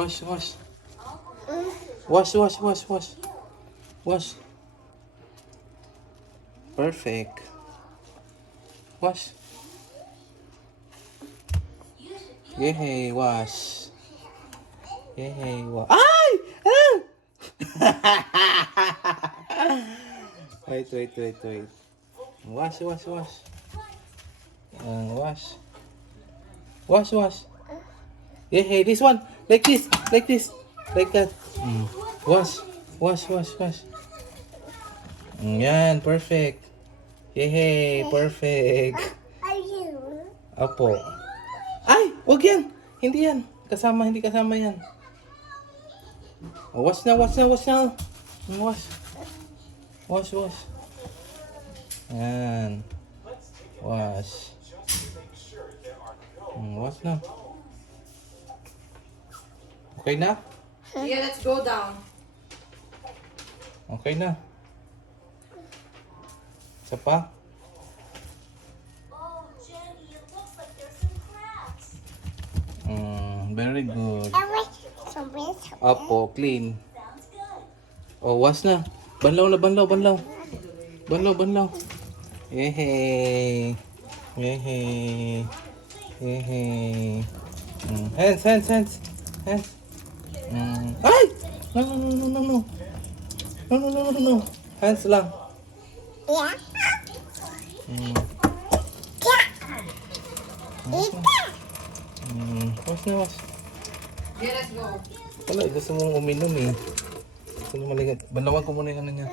Wash, wash. Wash, wash, wash, wash. Wash. Perfect. Wash. Yay, wash. Yay, wash. Ay! Ah! Wait. Wash, wash, wash. Wash. Wash, wash. Yay, this one. Like this. Like this. Like that. Wash. Wash, wash, wash. Yan, perfect. Yay, perfect. Apo. Ay, wag yan. Hindi yan. Hindi kasama yan. Wash na, wash na, wash na. Wash. Wash, wash. Yan. Wash. Wash na. Okay na? Yeah, let's go down. Okay na. Isa pa? Oh, Jenny, it looks like there's some cracks. Very good. Sounds Apo, clean. good. Oh, wash na. Banlaw na, banlaw. Banlaw. Yehey. Hands. Ay! No. No. Hands lang. Yeah. Wash na. Yeah, let's go. Wala, gusto mong uminom eh. Gusto mo maligat. Banlawan ko muna yung ano niya.